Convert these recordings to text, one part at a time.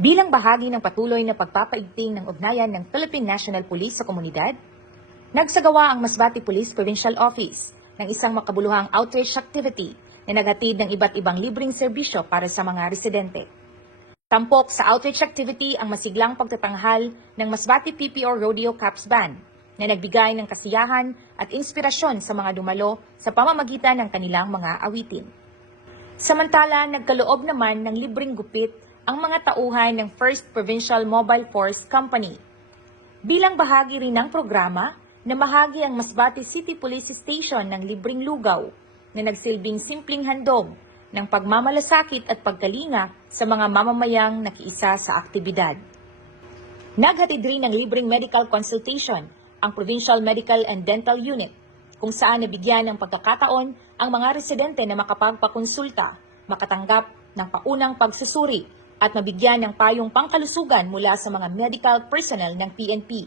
Bilang bahagi ng patuloy na pagpapaigting ng ugnayan ng Philippine National Police sa komunidad, nagsagawa ang Masbate Police Provincial Office ng isang makabuluhang outreach activity na naghatid ng iba't ibang libreng serbisyo para sa mga residente. Tampok sa outreach activity ang masiglang pagtatanghal ng Masbate PPO Rodeo Caps Band na nagbigay ng kasiyahan at inspirasyon sa mga dumalo sa pamamagitan ng kanilang mga awitin. Samantala, nagkaloob naman ng libreng gupit ang mga tauhan ng First Provincial Mobile Force Company. Bilang bahagi rin ng programa, namahagi ang Masbate City Police Station ng libreng lugaw na nagsilbing simpleng handog ng pagmamalasakit at pagkalinga sa mga mamamayang nakiisa sa aktibidad. Naghatid rin ng libreng medical consultation ang Provincial Medical and Dental Unit, kung saan nabigyan ng pagkakataon ang mga residente na makapagpakonsulta, makatanggap ng paunang pagsusuri at mabigyan ng payong pangkalusugan mula sa mga medical personnel ng PNP.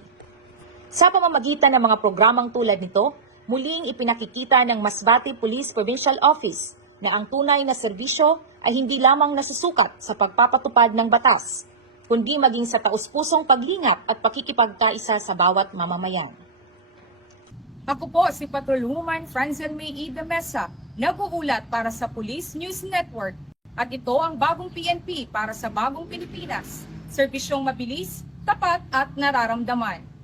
Sa pamamagitan ng mga programang tulad nito, muling ipinakikita ng Masbate Police Provincial Office na ang tunay na serbisyo ay hindi lamang nasusukat sa pagpapatupad ng batas, kundi maging sa taus-pusong paglingap at pakikipagkaisa sa bawat mamamayan. Ako po si Patrolwoman Franzel May E. de Mesa, nag-uulat para sa Police News Network. At ito ang bagong PNP para sa bagong Pilipinas. Serbisyong mabilis, tapat at nararamdaman.